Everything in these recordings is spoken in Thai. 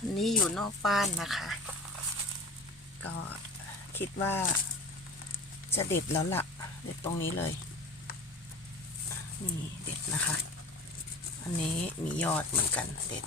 อันนี้อยู่นอกบ้านนะคะ ก็คิดว่าจะเด็ดแล้วล่ะ เด็ดตรงนี้เลย นี่เด็ดนะคะ อันนี้มียอดเหมือนกันเด็ด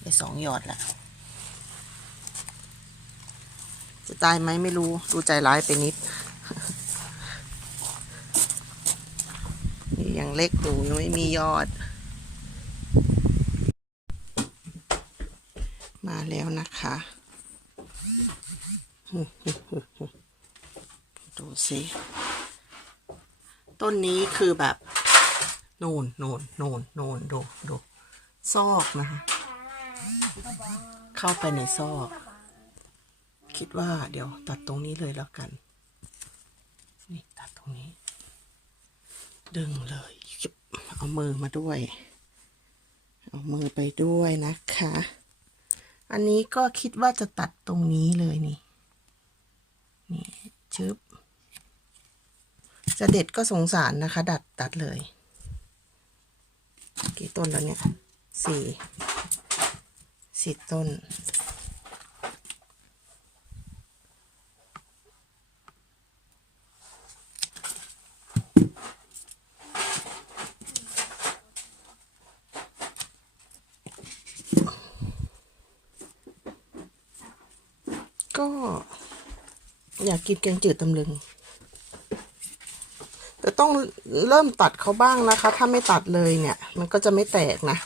ได้สองยอดแล้วจะตายไหมไม่รู้ ดูใจร้ายไปนิด นี่ยังเล็กอยู่ยังไม่มียอด มา แล้วนะคะดูสิต้นนี้คือแบบโนนโนนโนนโนนดูดูซอกนะคะเข้าไปในซอก คิดว่าเดี๋ยวตัดตรงนี้เลยแล้วกัน นี่ตัดตรงนี้ ดึงเลยยิบเอามือมาด้วย เอามือไปด้วยนะคะ อันนี้ก็คิดว่าจะตัดตรงนี้เลยนี่ นี่ชึบ จะเด็ดก็สงสารนะคะ ดัดตัดเลย กี่ต้นแล้วเนี่ยสี่สี่ต้น ก็อยา กินแกงจืดตำลึง แต่ต้องเริ่มตัดเขาบ้างนะคะ ถ้าไม่ตัดเลยเนี่ย มันก็จะไม่แตกนะ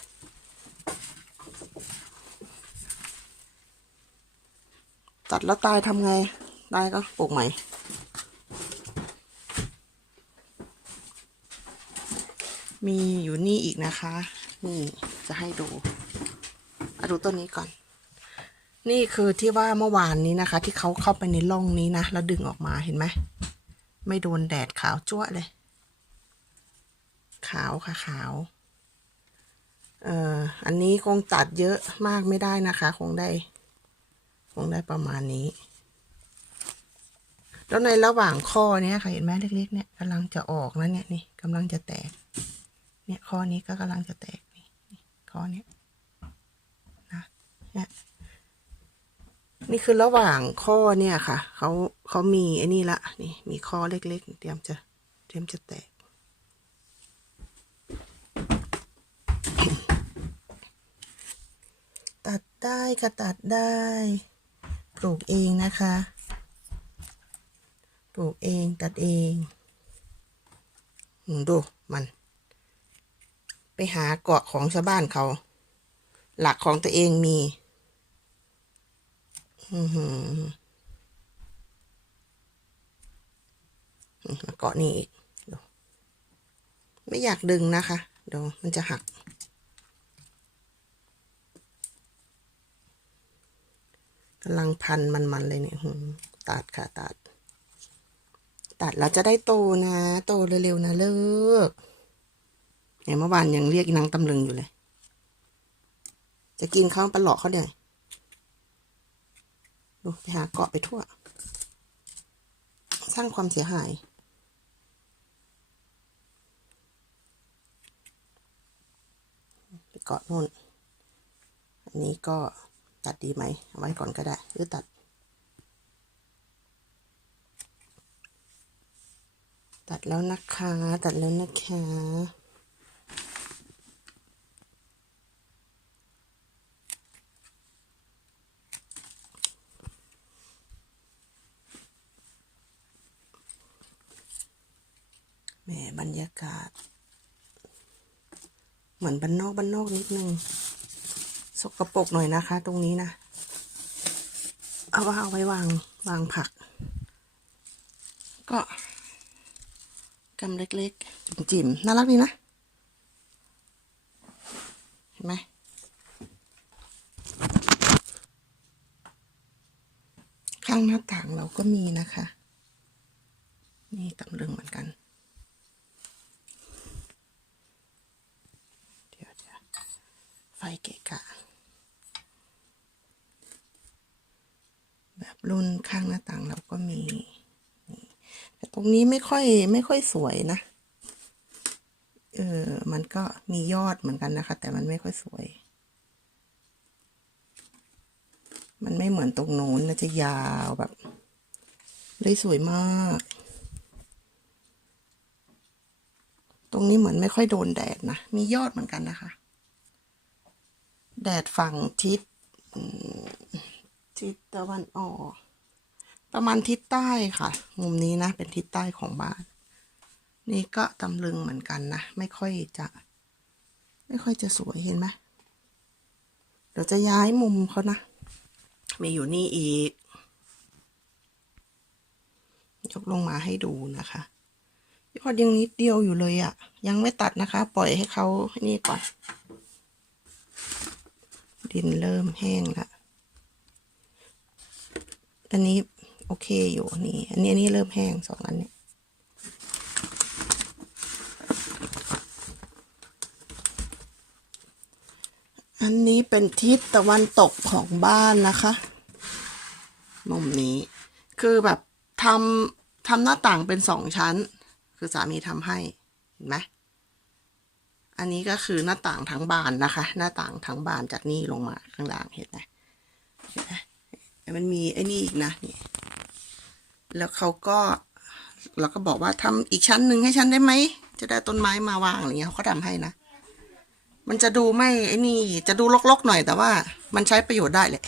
ตัดแล้วตายทำไงตายก็ปลูกใหม่ มีอยู่นี่อีกนะคะ นี่จะให้ดูอดูต้นนี้ก่อน นี่คือที่ว่าเมื่อวานนี้นะคะ ที่เขาเข้าไปในร่องนี้นะ แล้วดึงออกมาเห็นไหม ไม่โดนแดดขาวจั่วเลย ขาวค่ะขาว เอ่อ อันนี้คงตัดเยอะมากไม่ได้นะคะ คงได้ คงได้ประมาณนี้ แล้วในระหว่างข้อเนี้ยค่ะเห็นไหมเล็กๆเนี่ยกำลังจะออกแล้วเนี่ยนี่กำลังจะแตก เนี่ยข้อนี้ก็กำลังจะแตกนี่นี่ข้อเนี้ยนะเนี่ย นี่คือระหว่างข้อเนี่ยค่ะเขาเขามีไอ้นี่ละนี่มีข้อเล็กๆ เตรียมจะเตรียมจะแตก ตัดได้ค่ะตัดได้ปลูกเองนะคะปลูกเองตัดเองดูมัน ไปหาเกาะของชาวบ้านเขา หลักของตัวเองมี มาเกาะนี่อีกดูไม่อยากดึงนะคะเดี๋ยวมันจะหัก กำลังพันมันๆเลยเนี่ยตัดค่ะตัด ตัดแล้วจะได้โตนะ โตเร็วๆนะเลิกเนี่ยเมื่อวานยังเรียกนางตำลึงอยู่เลย จะกินข้าวปลาหลอกเขาเดี๋ยว ดูไปหาเกาะไปทั่ว สร้างความเสียหาย ไปเกาะนู่น อันนี้ก็ตัดดีไหมเอาไว้ก่อนก็ได้ หรือตัด ตัดแล้วนะคะ ตัดแล้วนะคะ แหมบรรยากาศ เหมือนบ้านนอกบ้านนอกนิดนึง สกปรกหน่อยนะคะ ตรงนี้นะ เอาว่าเอาไว้วางวางผัก ก็กำเล็กๆ จิ๋มๆน่ารักดีนะ เห็นไหมข้างหน้าต่างเราก็มีนะคะ นี่ตำลึงเหมือนกัน เดี๋ยวเดี๋ยว ไฟเกะกะ แบบรุ่นข้างหน้าต่างเราก็มีแต่ตรงนี้ไม่ค่อยไม่ค่อยสวยนะเอเออ มันก็มียอดเหมือนกันนะคะ แต่มันไม่ค่อยสวย มันไม่เหมือนตรงโน้นนะจะยาวแบบ เลยสวยมาก ตรงนี้เหมือนไม่ค่อยโดนแดดนะ มียอดเหมือนกันนะคะ แดดฝั่งทิศทิศตะวันออก ประมาณทิศใต้ค่ะ มุมนี้นะ เป็นทิศใต้ของบ้าน นี่ก็ตำลึงเหมือนกันนะ ไม่ค่อยจะ ไม่ค่อยจะสวยเห็นไหมเดี๋ยวจะย้ายมุมเขานะ มีอยู่นี่อีก ยกลงมาให้ดูนะคะยอดยังนิดเดียวอยู่เลยอะ่ะ ยังไม่ตัดนะคะ ปล่อยให้เขานี่ก่อน ดินเริ่มแห้งละอันนี้โอเคอยู่นี่ อันนี้อันนี้เริ่มแห้งสองอันเนี้ยอันนี้เป็นทิศตะวันตกของบ้านนะคะมุมนี้ คือแบบทำทำหน้าต่างเป็นสองชั้น คือสามีทำให้ เห็นไหม อันนี้ก็คือหน้าต่างทั้งบานนะคะ หน้าต่างทั้งบานจากนี่ลงมาข้างล่างเห็นไหมเห็นไหมมันมีไอ้นี่อีกนะนี่แล้วเขาก็เราก็บอกว่าทำอีกชั้นหนึ่งให้ฉันได้ไหม จะได้ต้นไม้มาวางอะไรเงี้ยเขาก็ทำให้นะ มันจะดูไม่ไอ้นี่จะดูรกๆหน่อยแต่ว่า มันใช้ประโยชน์ได้แหละ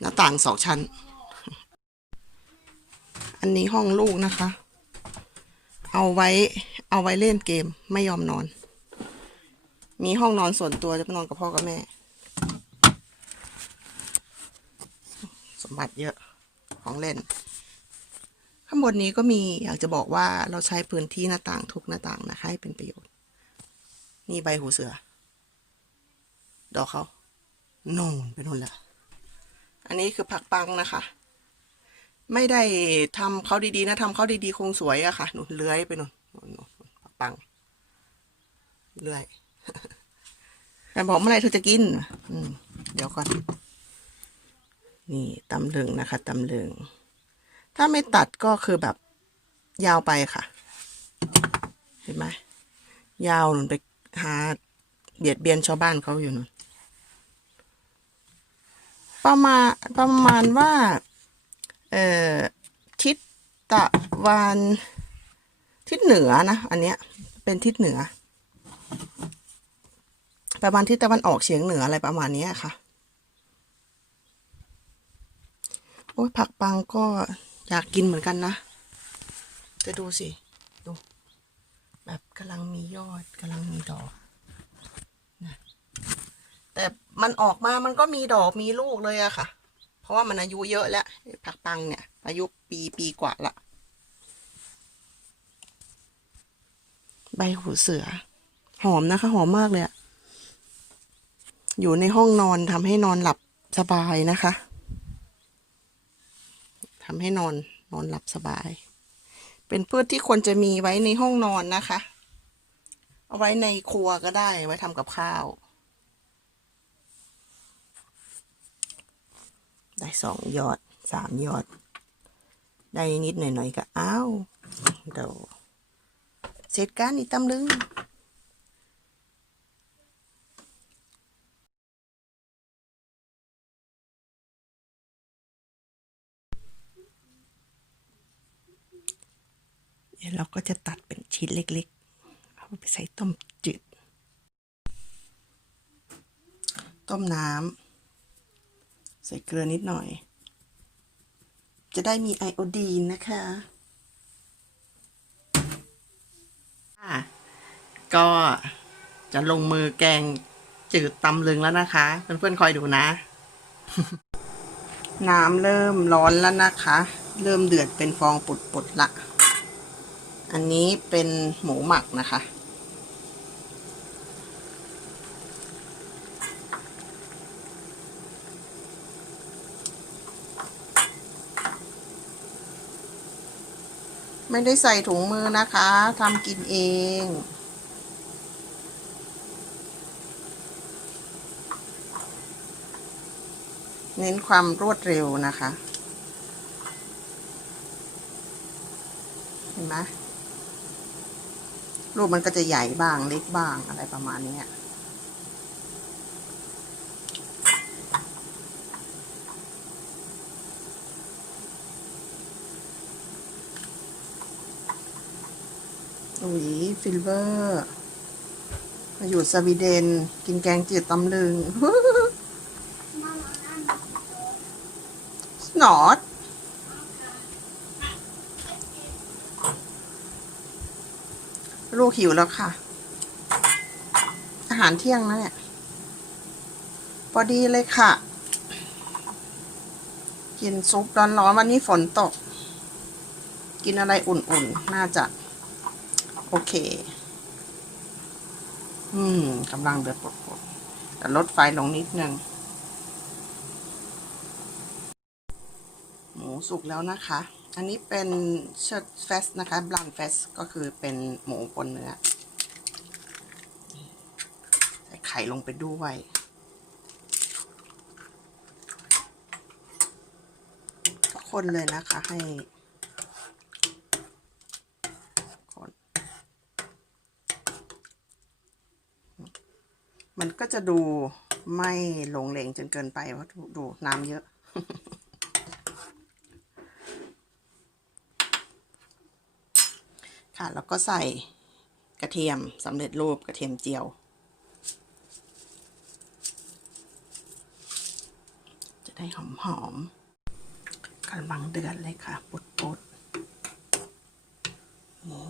หน้าต่างสองชั้น อันนี้ห้องลูกนะคะ เอาไว้ เอาไว้เล่นเกมไม่ยอมนอน มีห้องนอนส่วนตัวจะไปนอนกับพ่อกับแม่ สมบัติเยอะของเล่น ข้างบนนี้ก็มีอยากจะบอกว่าเราใช้พื้นที่หน้าต่างทุกหน้าต่างนะคะให้เป็นประโยชน์ นี่ใบหูเสือ ดอกเขาโน่นไปน่นละอันนี้คือผักปังนะคะ ไม่ได้ทำเขาดีๆนะทำเขาดีๆ คงสวยอะค่ะหนูเลื้อยไปนู่นนู่น ปังเลื้อยแต่บอกเมื่อไหรเธอจะกิน อืม เดี๋ยวก่อน นี่ตำลึงนะคะตำลึง ถ้าไม่ตัดก็คือแบบยาวไปค่ะ เห็นไหมยาวหนุนไปหาเบียดเบียนชาวบ้านเขาอยู่นู่นประมาณประมาณว่า เอ่อทิศตะวัน ทิศเหนือนะ อันเนี้ยเป็นทิศเหนือ ประมาณทิศตะวันออกเฉียงเหนืออะไรประมาณนี้ค่ะ โอ้ยผักปังก็อยากกินเหมือนกันนะจะดูสิ ดู แบบกำลังมียอดกำลังมีดอกนะแต่มันออกมามันก็มีดอกมีลูกเลยอะค่ะ เพราะว่ามันอายุเยอะแล้วผักปังเนี่ย อายุปีปีกว่าละ บหูเสือ หอมนะคะ หอมมากเลยอะอยู่ในห้องนอนทำให้นอนหลับสบายนะคะทำให้นอนนอนหลับสบาย เป็นพืชที่ควรจะมีไว้ในห้องนอนนะคะ เอาไว้ในครัวก็ได้ไว้ทำกับข้าว ได้สองยอดสามยอด ได้นิดหน่อยๆก็อ้าวเดี๋ยว เสร็จการอีกตำลึงเดี๋ยวเราก็จะตัดเป็นชิ้นเล็กๆ เอาไปใส่ต้มจืด ต้มน้ำ ใส่เกลือนิดหน่อย จะได้มีไอโอดีนนะคะ อะก็จะลงมือแกงจืดตำลึงแล้วนะคะ เพื่อนๆคอยดูนะ น้ำเริ่มร้อนแล้วนะคะ เริ่มเดือดเป็นฟองปุดๆละ อันนี้เป็นหมูหมักนะคะ ไม่ได้ใส่ถุงมือนะคะทำกินเอง เน้นความรวดเร็วนะคะ เห็นไหมรูปมันก็จะใหญ่บ้างเล็กบ้างอะไรประมาณนี้ ยอุ๋ยฟิลเวอร์มาอยู่สวีเดน กินแกงจืดตำลึงหนอดลูกหิวแล้วค่ะ อาหารเที่ยงแล้วเนี่ยพอดีเลยค่ะ กินซุปร้อนๆวันนี้ฝนตก กินอะไรอุ่นๆ น่าจะ โอเค อืมกำลังเดือดปดๆแต่ลดไฟลงนิดนึง หมูสุกแล้วนะคะ อันนี้เป็นเชิดเฟสนะคะบลันเฟสก็คือเป็นหมูปนเนื้อใส่ไข่ลงไปด้วยคนเลยนะคะให้ มันก็จะดูไม่หลงเหลงจนเกินไปเพราะดูน้ำเยอะค่ะแล้วก็ใส่กระเทียมสำเร็จรูปกระเทียมเจียว จะได้หอมหอมกำลังเดือดเลยค่ะปุดปุดหมู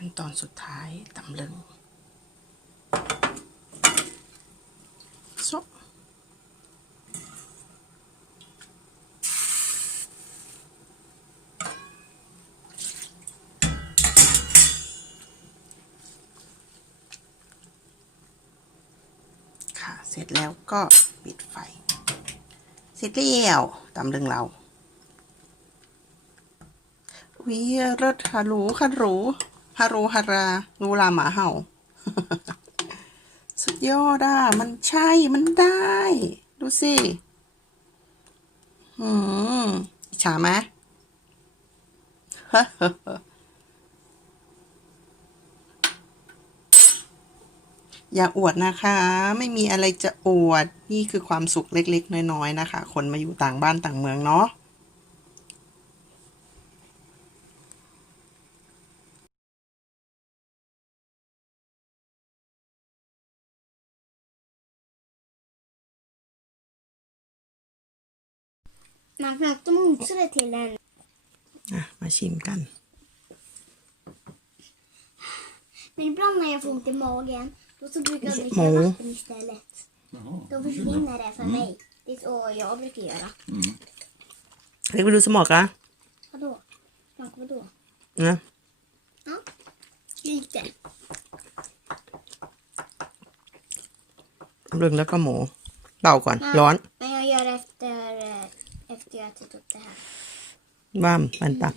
ขั้นตอนสุด ท้ายตำลึงซุปค่ะ เสร็จแล้วก็ปิดไฟ เสร็จแล้วตำลึงเราวิรสฮารูฮารู ฮารูฮารารูลาหมาเห่า สุดยอดอะ มันใช่ มันได้ ดูสิ อืมฉาไหมอย่าอวดนะคะ ไม่มีอะไรจะอวด นี่คือความสุขเล็ก ๆ น้อย ๆ นะคะ คนมาอยู่ต่างบ้านต่างเมืองเนาะ Man kan inte motsa det till en อะมาชิมกัน Men ibland när jag får ont i magen, då så brukar jag dricka Mo. vatten istället. Då försvinner det för mig. Det är så jag brukar göra. เรียกไปดูสมอกอะ Vadå? Frank, vadå? นะ Ja, lite. ตำลึงแล้วก็หมูเป่าก่อนร้อน efter jag har ätit upp det här. ว่ามมันตับ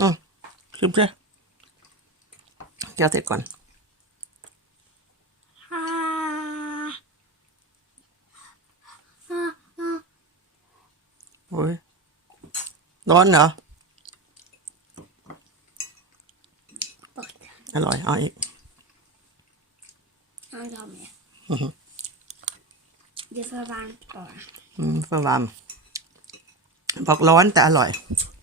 อ๋อชิมสิเดี๋ยวเสร็จก่อน Ah. Ah, ah. โอ้ยร้อนเหรอ อร่อย เอาอีก mer. Mhm. Det är för varmt bara. อืมเฟอร์วามบอกร้อนแต่อร่อย Mm.